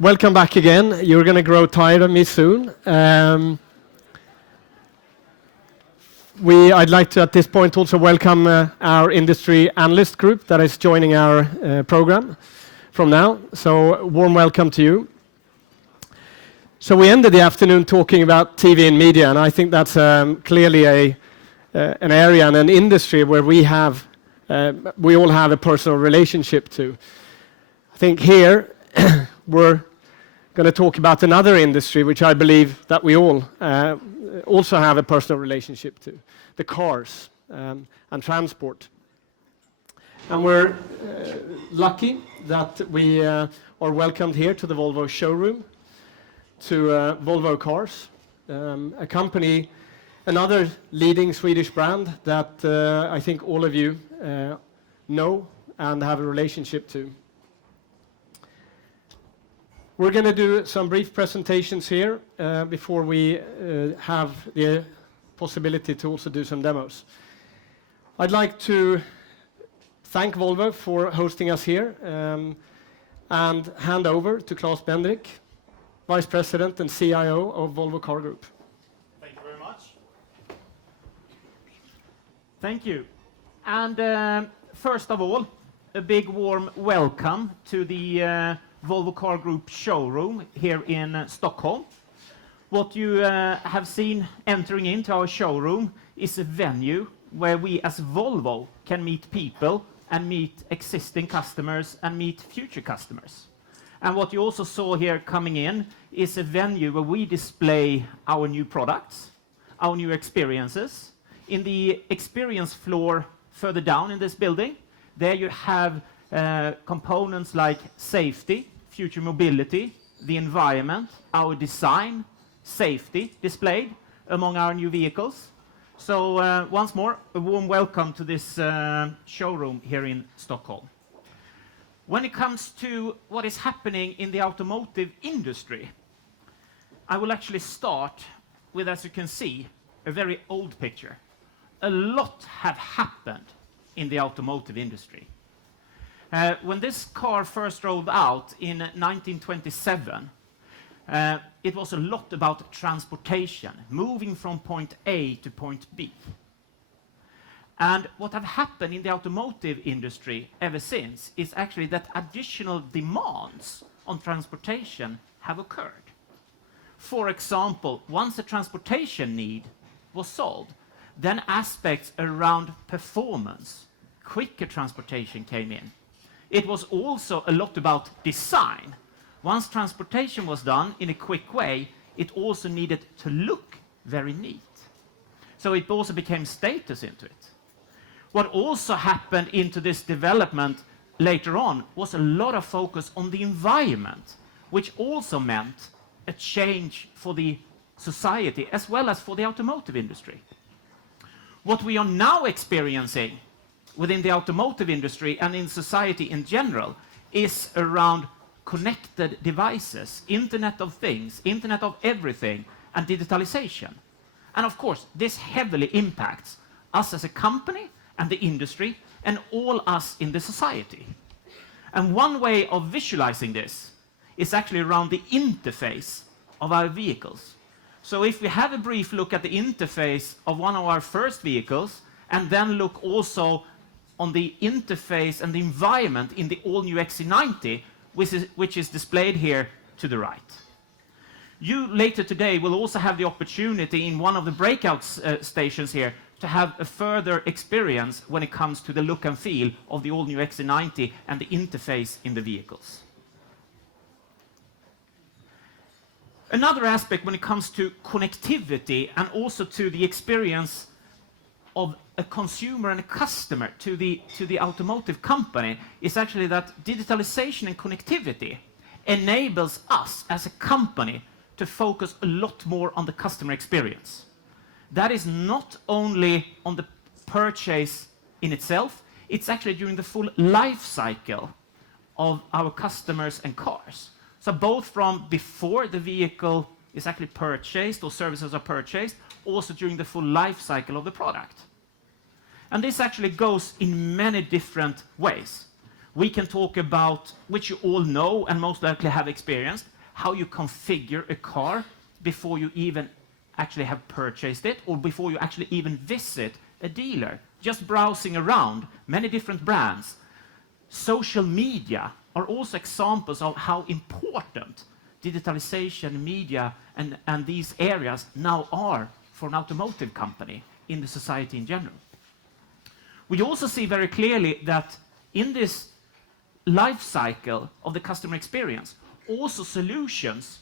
Welcome back again. You're going to grow tired of me soon. I'd like to, at this point, also welcome our industry analyst group that is joining our program from now. So, warm welcome to you. So, we ended the afternoon talking about TV and media, and I think that's clearly an area and an industry where we all have a personal relationship to. I think here we're going to talk about another industry which I believe that we all also have a personal relationship to, the cars and transport. And we're lucky that we are welcomed here to the Volvo showroom, to Volvo Cars, a company, another leading Swedish brand that I think all of you know and have a relationship to. We're going to do some brief presentations here before we have the possibility to also do some demos. I'd like to thank Volvo for hosting us here and hand over to Klas Bendrik, Vice President and CIO of Volvo Car Group. Thank you very much. Thank you. And first of all, a big warm welcome to the Volvo Car Group showroom here in Stockholm. What you have seen entering into our showroom is a venue where we as Volvo can meet people and meet existing customers and meet future customers. And what you also saw here coming in is a venue where we display our new products, our new experiences. In the experience floor further down in this building, there you have components like safety, future mobility, the environment, our design, safety displayed among our new vehicles. So once more, a warm welcome to this showroom here in Stockholm. When it comes to what is happening in the automotive industry, I will actually start with, as you can see, a very old picture. A lot have happened in the automotive industry. When this car first rolled out in 1927, it was a lot about transportation, moving from point A to point B. And what have happened in the automotive industry ever since is actually that additional demands on transportation have occurred. For example, once a transportation need was solved, then aspects around performance, quicker transportation came in. It was also a lot about design. Once transportation was done in a quick way, it also needed to look very neat. So it also became status into it. What also happened into this development later on was a lot of focus on the environment, which also meant a change for the society as well as for the automotive industry. What we are now experiencing within the automotive industry and in society in general is around connected devices, Internet of Things, Internet of Everything, and digitalization. And of course, this heavily impacts us as a company and the industry and all us in the society. And one way of visualizing this is actually around the interface of our vehicles. So if we have a brief look at the interface of one of our first vehicles and then look also on the interface and the environment in the all-new XC90, which is displayed here to the right. You later today will also have the opportunity in one of the breakout stations here to have a further experience when it comes to the look and feel of the all-new XC90 and the interface in the vehicles. Another aspect when it comes to connectivity and also to the experience of a consumer and a customer to the automotive company is actually that digitalization and connectivity enables us as a company to focus a lot more on the customer experience. That is not only on the purchase in itself, it's actually during the full life cycle of our customers and cars. So both from before the vehicle is actually purchased or services are purchased, also during the full life cycle of the product. And this actually goes in many different ways. We can talk about, which you all know and most likely have experienced, how you configure a car before you even actually have purchased it or before you actually even visit a dealer. Just browsing around many different brands. Social media are also examples of how important digitalization, media, and these areas now are for an automotive company in the society in general. We also see very clearly that in this life cycle of the customer experience, also solutions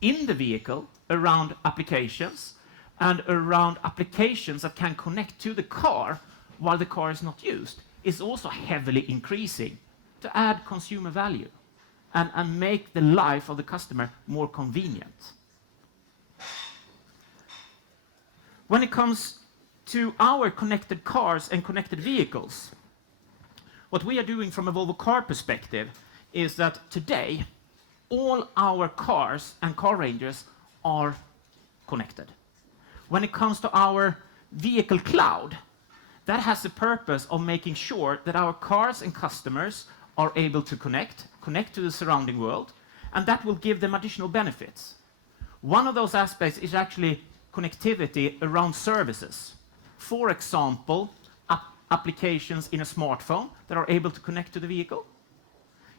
in the vehicle around applications and around applications that can connect to the car while the car is not used is also heavily increasing to add consumer value and make the life of the customer more convenient. When it comes to our connected cars and connected vehicles, what we are doing from a Volvo Car perspective is that today, all our cars and car ranges are connected. When it comes to our vehicle cloud, that has the purpose of making sure that our cars and customers are able to connect to the surrounding world, and that will give them additional benefits. One of those aspects is actually connectivity around services. For example, applications in a smartphone that are able to connect to the vehicle.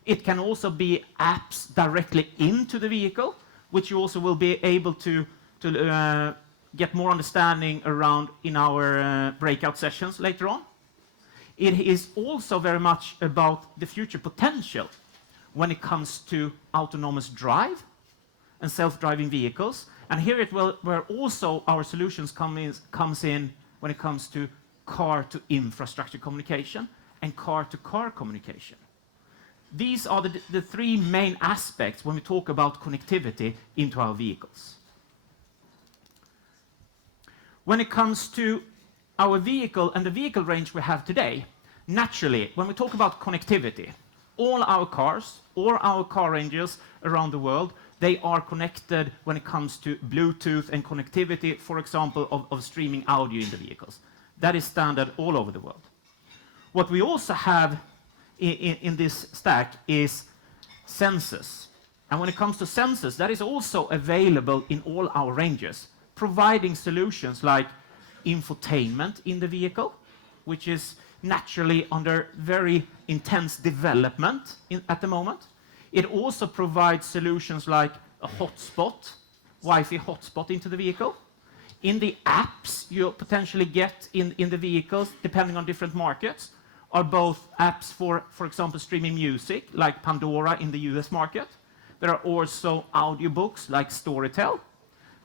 It can also be apps directly into the vehicle, which you also will be able to get more understanding around in our breakout sessions later on. It is also very much about the future potential when it comes to autonomous drive and self-driving vehicles. And here it will, where also our solutions comes in when it comes to car-to-infrastructure communication and car-to-car communication. These are the three main aspects when we talk about connectivity into our vehicles. When it comes to our vehicle and the vehicle range we have today, naturally, when we talk about connectivity, all our cars or our car ranges around the world, they are connected when it comes to Bluetooth and connectivity, for example, of streaming audio in the vehicles. That is standard all over the world. What we also have in this stack is sensors. And when it comes to sensors, that is also available in all our ranges, providing solutions like infotainment in the vehicle, which is naturally under very intense development at the moment. It also provides solutions like a hotspot, Wi-Fi hotspot into the vehicle. In the apps you potentially get in the vehicles, depending on different markets, are both apps for example, streaming music, like Pandora in the US market. There are also audiobooks like Storytel.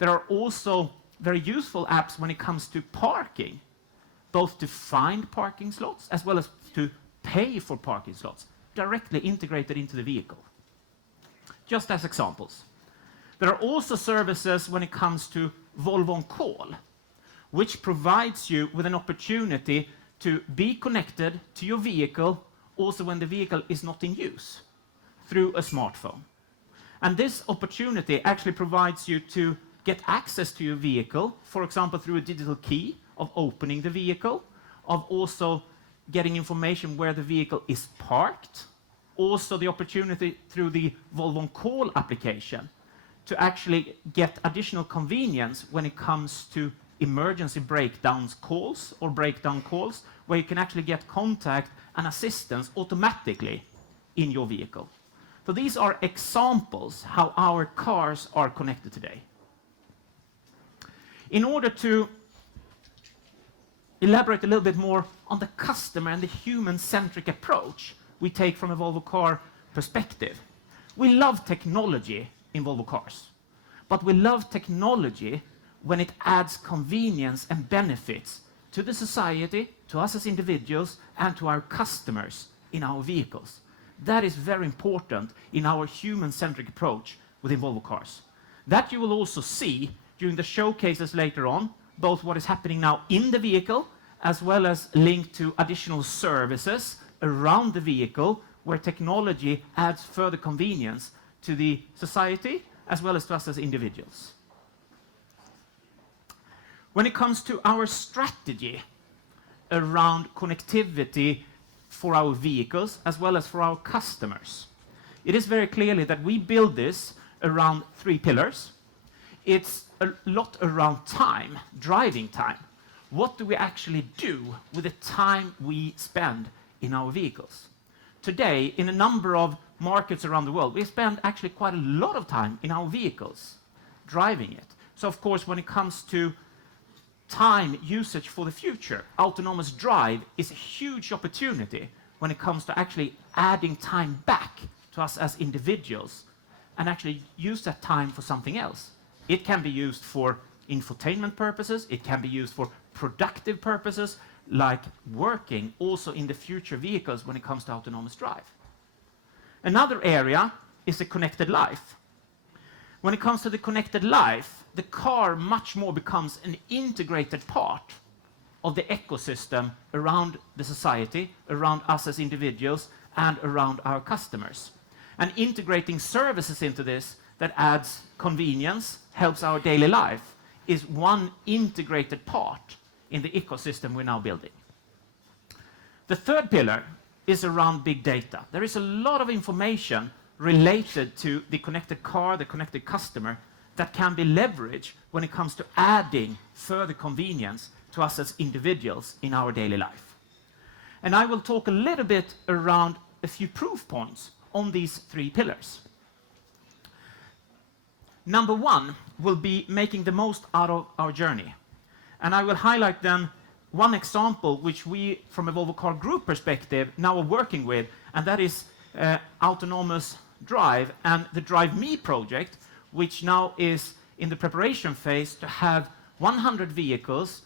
There are also very useful apps when it comes to parking, both to find parking slots as well as to pay for parking slots, directly integrated into the vehicle. Just as examples. There are also services when it comes to Volvo On Call, which provides you with an opportunity to be connected to your vehicle also when the vehicle is not in use through a smartphone. And this opportunity actually provides you to get access to your vehicle, for example, through a digital key of opening the vehicle, of also getting information where the vehicle is parked, also the opportunity through the Volvo On Call application to actually get additional convenience when it comes to emergency breakdown calls, where you can actually get contact and assistance automatically in your vehicle. So these are examples how our cars are connected today. In order to elaborate a little bit more on the customer and the human-centric approach we take from a Volvo Car perspective. We love technology in Volvo Cars, but we love technology when it adds convenience and benefits to the society, to us as individuals, and to our customers in our vehicles. That is very important in our human-centric approach within Volvo Cars. That you will also see during the showcases later on, both what is happening now in the vehicle, as well as linked to additional services around the vehicle, where technology adds further convenience to the society, as well as to us as individuals. When it comes to our strategy around connectivity for our vehicles as well as for our customers. It is very clearly that we build this around 3 pillars. It's a lot around time, driving time. What do we actually do with the time we spend in our vehicles? Today, in a number of markets around the world, we spend actually quite a lot of time in our vehicles, driving it. So of course, when it comes to time usage for the future, autonomous drive is a huge opportunity when it comes to actually adding time back to us as individuals and actually use that time for something else. It can be used for infotainment purposes, it can be used for productive purposes, like working also in the future vehicles when it comes to autonomous drive. Another area is the connected life. When it comes to the connected life, the car much more becomes an integrated part of the ecosystem around the society, around us as individuals, and around our customers. And integrating services into this that adds convenience, helps our daily life, is one integrated part in the ecosystem we're now building. The third pillar is around big data. There is a lot of information related to the connected car, the connected customer, that can be leveraged when it comes to adding further convenience to us as individuals in our daily life. And I will talk a little bit around a few proof points on these 3 pillars. Number 1 will be making the most out of our journey. And I will highlight then one example which we, from a Volvo Car Group perspective, now are working with, and that is autonomous drive and the Drive Me project, which now is in the preparation phase to have 100 vehicles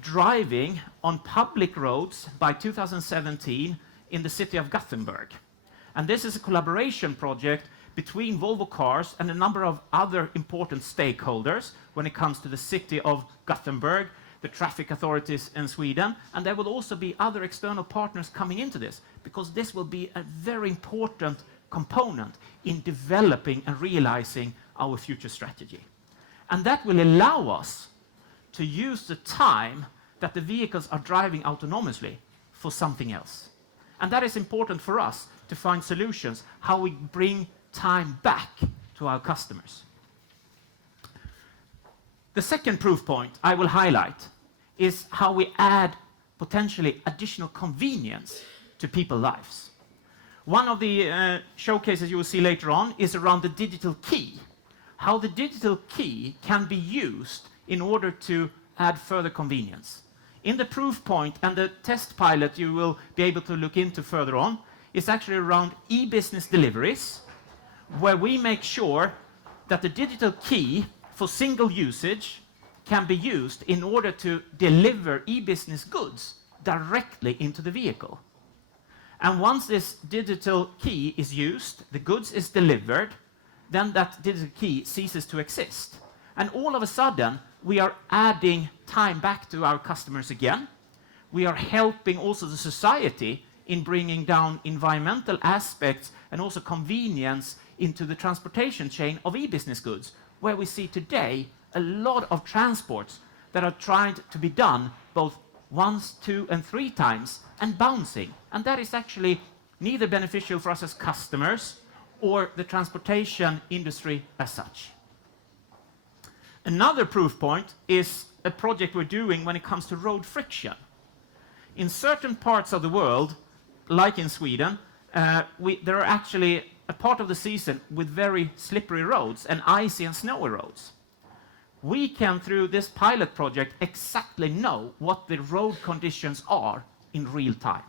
driving on public roads by 2017 in the city of Gothenburg. And this is a collaboration project between Volvo Cars and a number of other important stakeholders when it comes to the city of Gothenburg, the traffic authorities in Sweden, and there will also be other external partners coming into this, because this will be a very important component in developing and realizing our future strategy. And that will allow us to use the time that the vehicles are driving autonomously for something else. And that is important for us to find solutions, how we bring time back to our customers. The second proof point I will highlight is how we add potentially additional convenience to people's lives. One of the showcases you will see later on is around the digital key, how the digital key can be used in order to add further convenience. In the proof point and the test pilot you will be able to look into further on is actually around e-business deliveries, where we make sure that the digital key for single usage can be used in order to deliver e-business goods directly into the vehicle. And once this digital key is used, the goods is delivered, then that digital key ceases to exist. And all of a sudden, we are adding time back to our customers again. We are helping also the society in bringing down environmental aspects and also convenience into the transportation chain of e-business goods, where we see today a lot of transports that are trying to be done both once, 2, and 3 times and bouncing. And that is actually neither beneficial for us as customers or the transportation industry as such. Another proof point is a project we're doing when it comes to road friction. In certain parts of the world, like in Sweden, there are actually a part of the season with very slippery roads and icy and snowy roads. We can, through this pilot project, exactly know what the road conditions are in real time.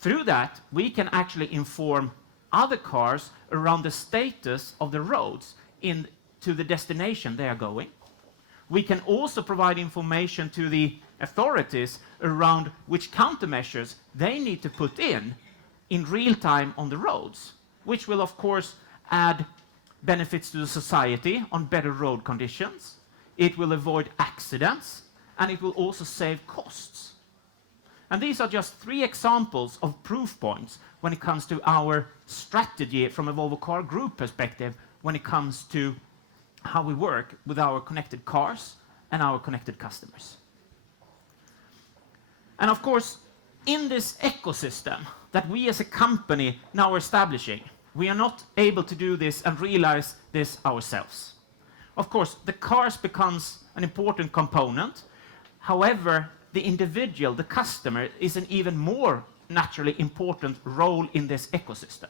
Through that, we can actually inform other cars around the status of the roads to the destination they are going. We can also provide information to the authorities around which countermeasures they need to put in real time on the roads, which will of course add benefits to the society on better road conditions. It will avoid accidents, and it will also save costs. And these are just 3 examples of proof points when it comes to our strategy from a Volvo Car Group perspective, when it comes to how we work with our connected cars and our connected customers. And of course, in this ecosystem that we as a company now are establishing, we are not able to do this and realize this ourselves. Of course, the cars becomes an important component. However, the individual, the customer, is an even more naturally important role in this ecosystem.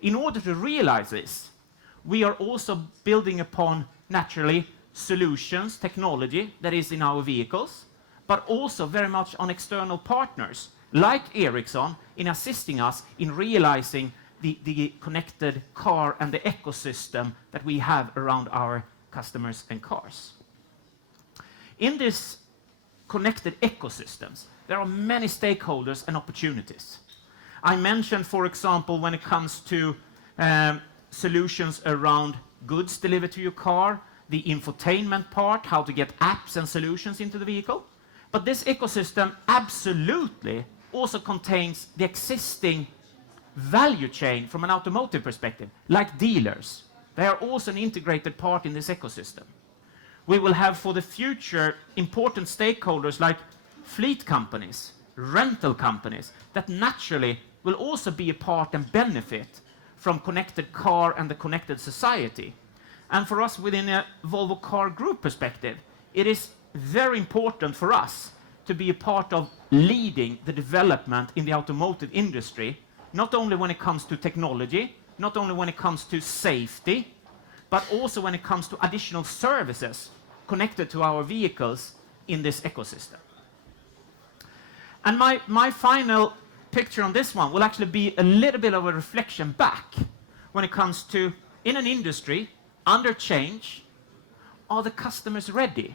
In order to realize this, we are also building upon, naturally, solutions, technology that is in our vehicles, but also very much on external partners, like Ericsson, in assisting us in realizing the connected car and the ecosystem that we have around our customers and cars. In this connected ecosystems, there are many stakeholders and opportunities. I mentioned, for example, when it comes to solutions around goods delivered to your car, the infotainment part, how to get apps and solutions into the vehicle. But this ecosystem absolutely also contains the existing value chain from an automotive perspective, like dealers. They are also an integrated part in this ecosystem. We will have for the future important stakeholders like fleet companies, rental companies, that naturally will also be a part and benefit from connected car and the connected society. And for us within a Volvo Car Group perspective, it is very important for us to be a part of leading the development in the automotive industry, not only when it comes to technology, not only when it comes to safety, but also when it comes to additional services connected to our vehicles in this ecosystem. And my final picture on this one will actually be a little bit of a reflection back when it comes to, in an industry under change, are the customers ready?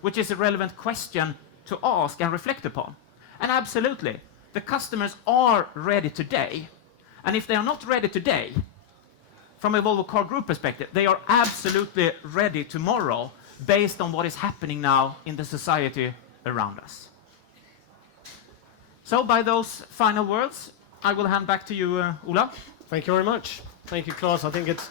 Which is a relevant question to ask and reflect upon. And absolutely, the customers are ready today. And if they are not ready today, from a Volvo Car Group perspective, they are absolutely ready tomorrow based on what is happening now in the society around us. So by those final words, I will hand back to you, Ola. Thank you very much. Thank you, Klas. I think it's